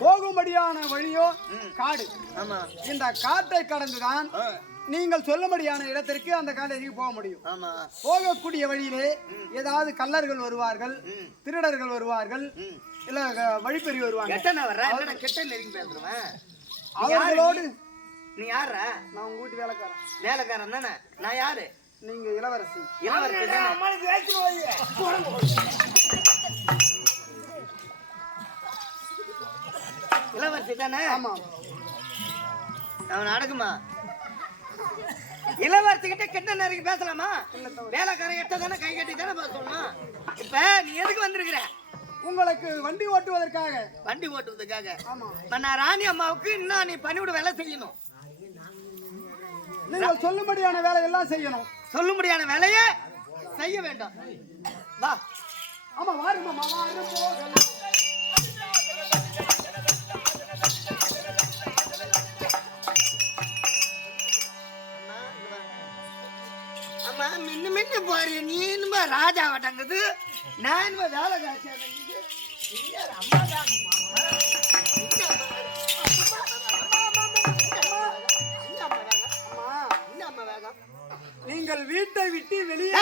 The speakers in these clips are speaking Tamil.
போகும்படியான வழியோ காடு. இந்த காட்டை கடந்துதான் நீங்கள் சொல்லும்படியான இடத்திற்கு அந்த காலேஜுக்கு போக முடியும். போகக்கூடிய வழியிலே ஏதாவது கள்ளர்கள் வருவார்கள், திருடர்கள் வருவார்கள், இல்ல வழிப்பறி வருவாங்க. அவர்களோடு நீ யாரா? நான் உங்க வீட்டு வேலைக்காரன். வேலைக்காரன் தானே? நான் யாரு? நீங்க இளவரசி. இளவரசி இளவரசி தானே? ஆமா. அவன் அடக்குமா? இளவரசி கிட்ட கெட்ட நேரம் பேசலாமா? வேலைக்காரன் எட்ட தானே கை கட்டி தானே பேசணும். இப்ப நீ எதுக்கு வந்திருக்கிற? உங்களுக்கு வண்டி ஓட்டுவதற்காக. வண்டி ஓட்டுவதற்காக? ஆமா. நான் ராணி அம்மாவுக்கு இன்னும் நீ பணிவிட வேலை செய்யணும். நீங்கள் சொல்லும்படியான வேலை எல்லாம் செய்யணும். சொல்லும்படியான வேலையை செய்ய வேண்டும். வா. ஆமா வாருமா வாரு போகலாம். அம்மா மின்னு மின்னு போறீ. நீ இனிமே ராஜா வட்டங்குது, நான் இனிமே வேலை காட்சி அம்மா தான். நீங்கள் வீட்டை விட்டு வெளியே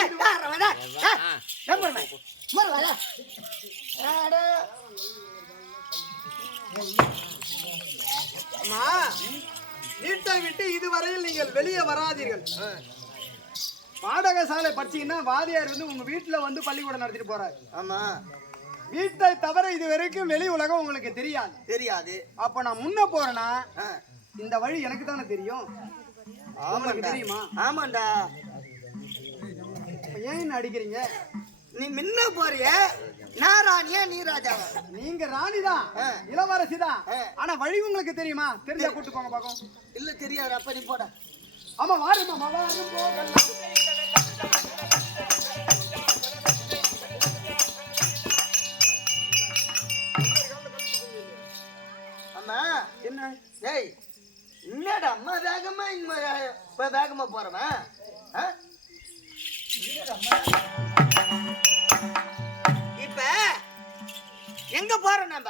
வீட்டை விட்டு இதுவரையில் நீங்கள் வெளியே வராதீர்கள். பாடகசாலை படிச்சீங்கன்னா வாதியார் வந்து உங்க வீட்டுல வந்து பள்ளிக்கூடம் நடத்திட்டு போறாரு. ஆமா. வீட்டை தவிர இது வரைக்கும் வெளி உலகம் உங்களுக்கு தெரியாது. அப்ப நான் முன்ன போறேன்னா இந்த வழி எனக்கு தானே தெரியும். தெரியுமா? ஆமாண்டா. ஏன் அடிக்கிறீங்க? நீ முன்ன போறிய. நான் ராணியா நீ ராஜாவா? நீங்க ராணிதான், இளவரசி தான். ஆனா வழி உங்களுக்கு தெரியுமா? தெரிஞ்சா கூட்டு போங்க பாக்கும். இல்ல தெரியாது. அப்ப நீ போட. ஆமா வாருமா வாரு போகலாம். அம்மா என்ன? ஏய் என்னடா அம்மா வேகமா இப்ப வேகமா போறவன்? இப்ப எங்க போறோம் நம்ம?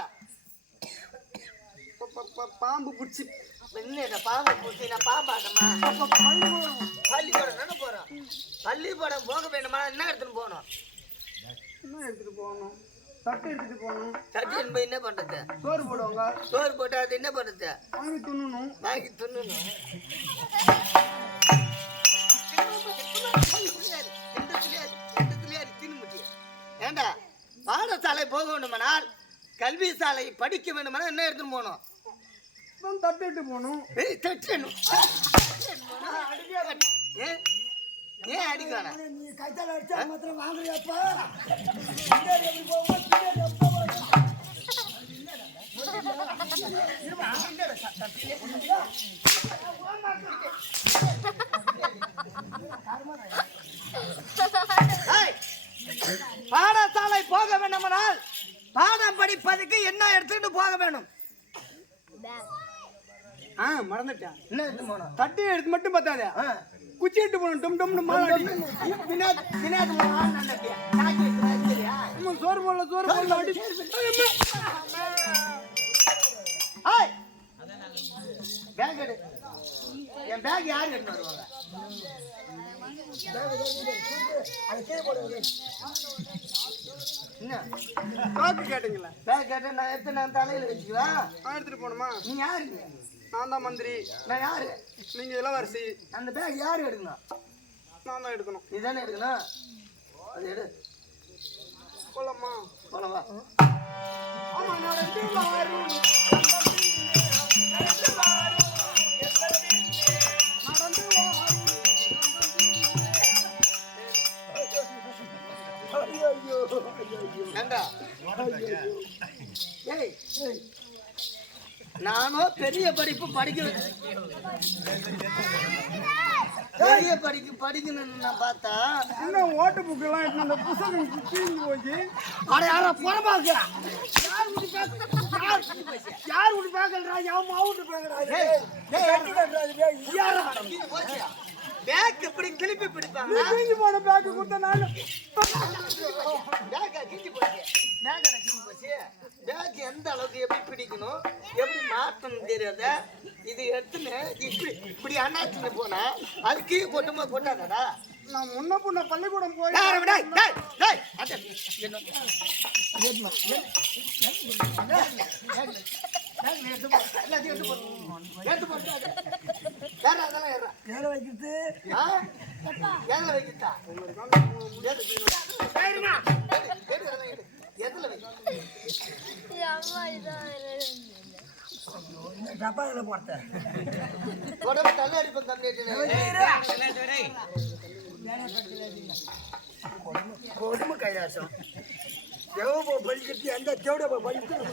பாம்பு பிடிச்சி. என்னடா பாம்பு பிடிச்சி? நான் பாம்பாட்டமா? பள்ளிக்கூடம் தானே போறோம். பள்ளிக்கூடம் போக வேண்டுமா? என்ன எடுத்துட்டு போகணும்? என்ன எடுத்துட்டு போகணும்? தட்டு எடுத்துட்டு போகணும். தட்டு என்பது என்ன பண்றது? சோறு போடுவாங்க. சோறு போட்டா அது என்ன பண்றது? வாங்கி துண்ணணும். ஏண்டா பாடசாலை போக வேண்டுமானால், கல்வி சாலை படிக்க வேண்டுமானால் என்ன எடுத்துட்டு போகணும்? தட்டு எடுத்து போகணும். ஏன் அடிக்கான? நீ கைத்தால அடிச்சா மாத்திரம் வாங்குறியாப்பா? பாடசாலை போக வேண்டுமானால் பாடம் படிப்பதற்கு என்ன எடுத்துட்டு போக வேணும்? மறந்துட்டேன். என்ன எடுத்து போகணும்? தட்டி எடுத்து மட்டும் பார்த்தாதே, குச்சி எடுத்து போகணும். டும் டும் சோறு போடல சோறு போடல அடி. பேக் எடு. என் பேக் யாரு எடுத்து வருவாங்க? என்ன காக்கு கேட்டீங்களா? பேக் கேட்ட நான் எடுத்து நான் தலையில வச்சுக்குவேன். நான் எடுத்துட்டு போகணுமா? நீ யாருங்க? நான் தான் மந்திரி. நான் யாரு? நீங்க இளவரசி. அந்த பேக் யாரு எடுக்கணும்? நான் தான் எடுக்கணும். நீ தானே எடுக்கணும். அது எடு. போலாமா? போலவா? ஆமா நடந்து வாரும். நானும் பெரிய படிப்பு படிக்கணும்னு நான் பார்த்தா இன்னும் ஓட்டு புக்கு எல்லாம் அந்த புத்தகம் கிழிஞ்சு போச்சு. அட யாரா போறமாங்க? யார் விட்டு பேக்கல்றா எவன் மாவு விட்டு பேக்கடா பேக் இப்படி கிளிப்பி பிடிப்பாங்க கிழிஞ்சு போன பேக்கு கொடுத்த நான் பேக் கிழிஞ்சு போச்சு பேக்கடா கிழிஞ்சு போச்சு பேக் எந்த அளவுக்கு எப்படி பிடிக்கணும் எப்படி மாற்றணும் தெரியாத இது எடுத்துன்னு இப்படி இப்படி அண்ணாச்சுன்னு போனா அது கீழே கொட்டுமா கொட்டாதடா நான் முன்ன பொண்ண பள்ளிக்கூடம் போய் ஏற வைக்கிறது டப்பால போட்டேன் கொடுமை கையாசம் எவ்வளோ படிக்கிறது எந்த தேவையா படிக்கிறது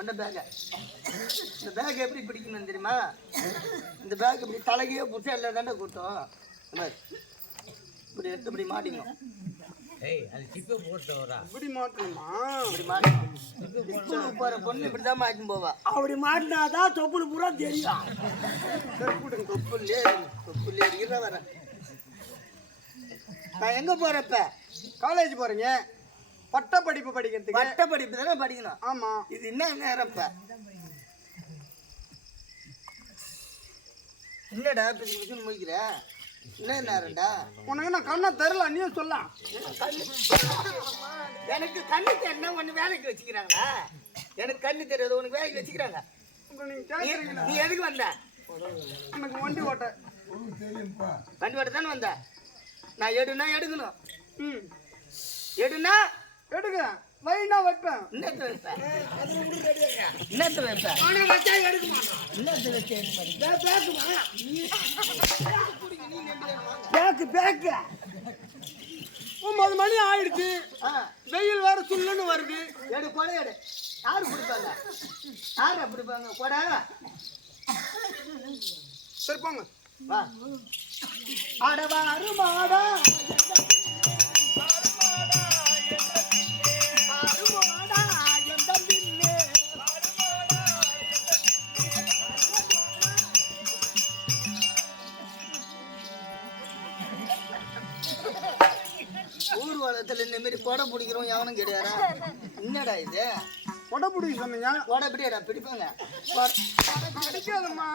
இந்த பேக் எப்படி பிடிக்கணும் தெரியுமா இந்த பேக் இப்படி தலைகையே புடிச்சா எல்லா தாண்டா கூட்டம் இப்படி எடுத்து இப்படி மாட்டிக்கணும் இப்படி மாட்டணுமா இப்படி மாட்டி போற பொண்ணு இப்படிதான் மாட்டின்னு போவா அப்படி மாட்டினாதான் தொப்புள் பூரா தெரியும் தொப்புள்ளே இருக்கிற வர நான் எங்க போறப்ப காலேஜ் போறீங்க பட்ட படிப்பு படிக்கிறதுக்கு பட்ட படிப்பு தானே படிக்கணும் ஆமா இது என்ன நேரம் இப்ப என்னடா பிடிச்சு முடிக்கிற என்ன நேரம்டா உனக்கு நான் கண்ணை தெரியல நீ சொல்லலாம் எனக்கு கண்ணு தெரியல ஒண்ணு வேலைக்கு வச்சுக்கிறாங்களா எனக்கு கண்ணு தெரியாது உனக்கு வேலைக்கு வச்சுக்கிறாங்க நீங்க கேக்குறீங்களா நீ எதுக்கு வந்த எனக்கு வண்டி ஓட்ட வண்டி ஓட்ட தானே வந்த நான் எடுக்கணும் ம் எடுனா எடுக்க வைனா வைப்பேன் என்னத்தை வைப்பேன் என்னத்தை வைப்பேன் பேக்கு பேக்கு 9 மணி ஆயிடுச்சு வெயில் வேற சுல்லுன்னு வருது எடு கொடை எடு யாரு பிடிப்பாங்க யாரா பிடிப்பாங்க கொடை சரி போங்க வா ஆடவாரு மாடா ஊர்வலத்துல இந்த மாதிரி கொடை பிடிக்கிறோம் எவனும் கிடையாதா என்னடா இது கொடை பிடிக்க சொன்னீங்க கொடை பிடியாடா பிடிப்பாங்க கிடைக்காதம்மா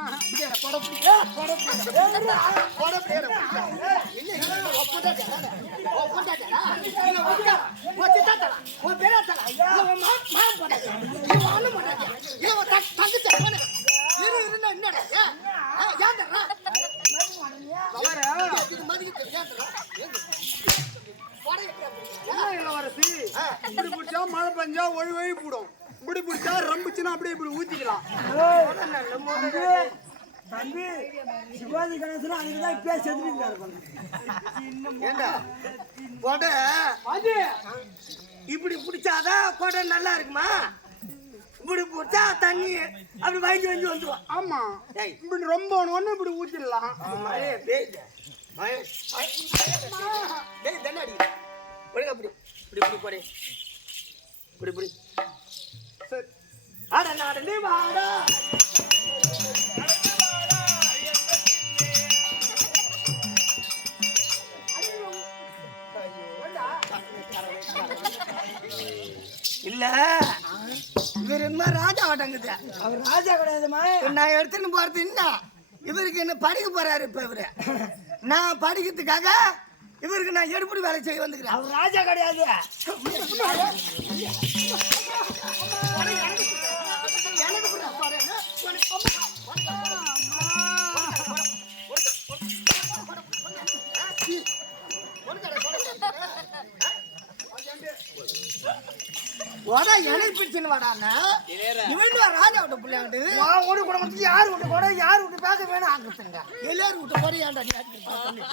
இளவரசி இப்படி பிடிச்சா மழை பெஞ்சா ஒழி போடும் இப்படி பிடிச்சா ரம்பிச்சுன்னா அப்படியே இப்படி ஊத்திக்கலாம் தம்பி சிவாஜி கணேசன் அதுக்குதான் இப்பயே செஞ்சுருக்காரு ஏண்டா கொடை அது இப்படி பிடிச்சாதான் கொடை நல்லா இருக்குமா இப்படி பிடிச்சா தண்ணி அப்படி வாங்கி வந்துடும் ஆமா ஏய் இப்படி ரொம்ப ஒண்ணு இப்படி ஊத்திடலாம் மழையே பேய்து மழை பேய் தானே அடி ஒழுங்க அப்படி இப்படி இப்படி போடு இப்படி இப்படி சரி அட நடந்து வாடா இல்ல இவர் என்ன ராஜா வட்டங்குது அவர் ராஜா கிடையாதுமா நான் எடுத்துன்னு போறது என்ன இவருக்கு என்ன படிக்க போறாரு இப்ப இவரு நான் படிக்கிறதுக்காக இவருக்கு நான் எடுப்படி வேலை செய்ய வந்துக்கிறேன் அவர் ராஜா கிடையாது எனக்கு பிரச்சனை வாடாண்ணா இவன் ராஜா விட்ட பிள்ளையாண்டு ஒரு குடும்பத்துக்கு யார் விட்டு கூட யார் விட்டு பேக்க வேணும் ஆகுதுங்க எல்லாரும் விட்ட போற ஏன்டா நீ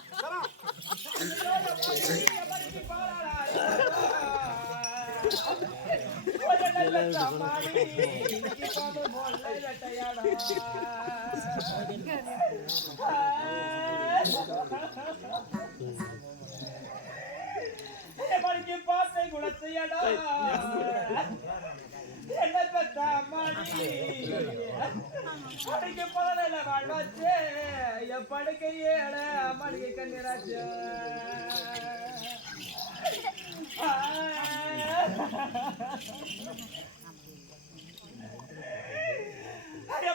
படிக்க பாத்தை குலத்தையடா என்ன பெத்தா மாடி படிக்க பலனில வாழ்வாச்சே என் படுக்கையேட மளிகை கண்ணீராச்சு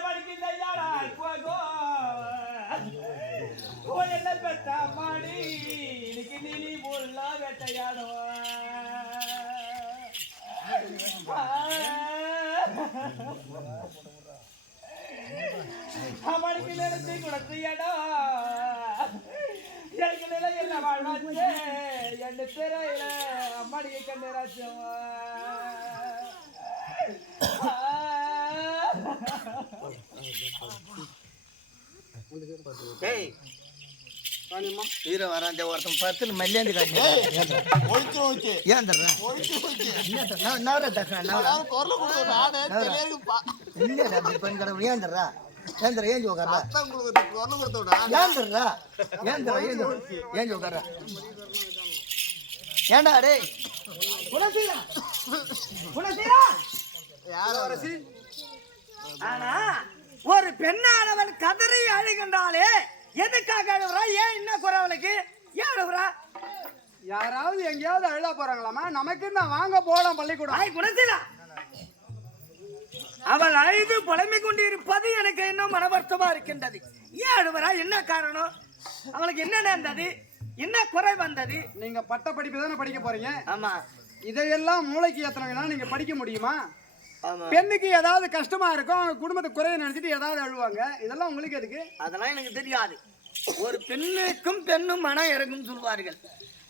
படிக்கின்ற யாரா போகோ என்ன பெத்தா மாடி இன்னைக்கு நீ முல்லா வேட்டையாடும் அவனுக்கு நினைச்சு கொடுத்தியடா எனக்கு நிலை என்ன வாழ்வாச்சே என் திரையில அம்மாடியை கண்ணீராச்சும் டேய் வீர வரான் ஒருத்தன் பத்து மல்லியாந்து காட்டி ஏன் தர்றேன் பெண் கடவுள் ஏன் தர்றா ஏன் தர ஏஞ்சி உட்கார்றா ஏன் தர்றா ஏன் தர ஏஞ்சி உட்கார்றா ஏண்டா டேய் ஆனா ஒரு பெண்ணானவன் கதறி அழுகின்றாலே எதுக்காக அழுகுறா? ஏன் என்ன குறை அவளுக்கு? ஏன் அழுகுறா? யாராவது எங்கேயாவது அழுதா போறாங்களாமா? நமக்கு தான் வாங்க போலாம் பள்ளிக்கூடம். குணசீலா, அவள் அழுது புலம்பிக் கொண்டிருப்பது எனக்கு இன்னும் மனவர்த்தமா இருக்கின்றது. ஏன் அழுகுறா? என்ன காரணம்? அவளுக்கு என்ன நேர்ந்தது? என்ன குறை வந்தது? நீங்க பட்ட படிப்பு தானே படிக்க போறீங்க. ஆமா. இதையெல்லாம் மூளைக்கு ஏத்தனவங்க நீங்க படிக்க முடியுமா? பெண்ணுக்கு ஏதாவது கஷ்டமா இருக்கும், அவங்க குடும்பத்தை குறைய நினைச்சிட்டு ஏதாவது அழுவாங்க. இதெல்லாம் உங்களுக்கு எதுக்கு? அதெல்லாம் எனக்கு தெரியாது. ஒரு பெண்ணுக்கும் பெண்ணும் மனம் இறங்கும் சொல்வார்கள்.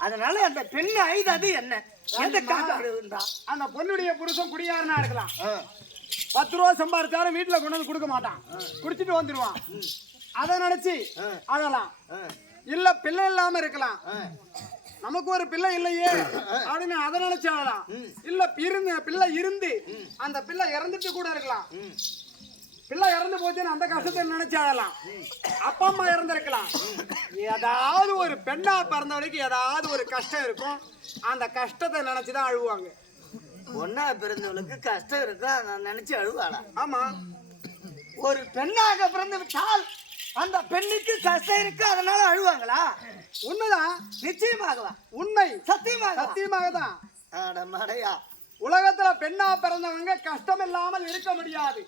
அதனால அந்த பெண் அழுதது என்ன? எந்த காரணம்? அந்த பொண்ணுடைய புருஷன் குடியாரனா இருக்கலாம். 10 ரூபா சம்பாதிச்சாலும் வீட்டுல கொண்டு வந்து கொடுக்க மாட்டான், குடிச்சிட்டு வந்துருவான். அதை நினைச்சு அழலாம். இல்ல பிள்ளை இல்லாம இருக்கலாம், நமக்கு ஒரு பிள்ளை இல்லையே அப்படின்னு அதை நினைச்சு அழலாம். இல்ல பிள்ளை இருந்து அந்த பிள்ளை இறந்துட்டு கூட இருக்கலாம். பிள்ளை இறந்து போச்சுன்னு அந்த கஷ்டத்தை நினைச்சு அழலாம். அப்பா அம்மா இறந்திருக்கலாம். ஏதாவது ஒரு பெண்ணா பிறந்தவனுக்கு ஏதாவது ஒரு கஷ்டம் இருக்கும், அந்த கஷ்டத்தை நினைச்சுதான் அழுவாங்க. ஒன்னா பிறந்தவளுக்கு கஷ்டம் இருக்கு, அதை நினைச்சு அழுவாளா? ஆமா. ஒரு பெண்ணாக பிறந்து விட்டால் அந்த பெண்ணுக்கு கஷ்டம் இருக்கு, அதனால அழுவாங்களா? உண்மைதான், நிச்சயமாகவா? உண்மை, சத்தியமாக சத்தியமாக தான். மடையா, உலகத்துல பெண்ணா பிறந்தவங்க கஷ்டம் இல்லாமல் இருக்க முடியாது.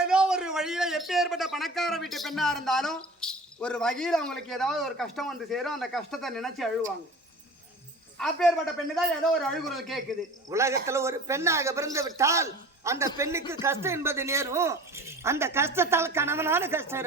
ஏதோ ஒரு வழியில எப்பேற்பட்ட பணக்கார வீட்டு பெண்ணா இருந்தாலும் ஒரு வகையில அவங்களுக்கு ஏதாவது ஒரு கஷ்டம் வந்து சேரும், அந்த கஷ்டத்தை நினைச்சு அழுவாங்க. அப்பேற்பட்ட பெண்ணு தான் ஏதோ ஒரு அழுகுறல் கேட்குது. உலகத்துல ஒரு பெண்ணாக பிறந்து விட்டால் அந்த பெண்ணுக்கு கஷ்டம் என்பது நேரும். அந்த கஷ்டத்தால் கணவனான கஷ்டம்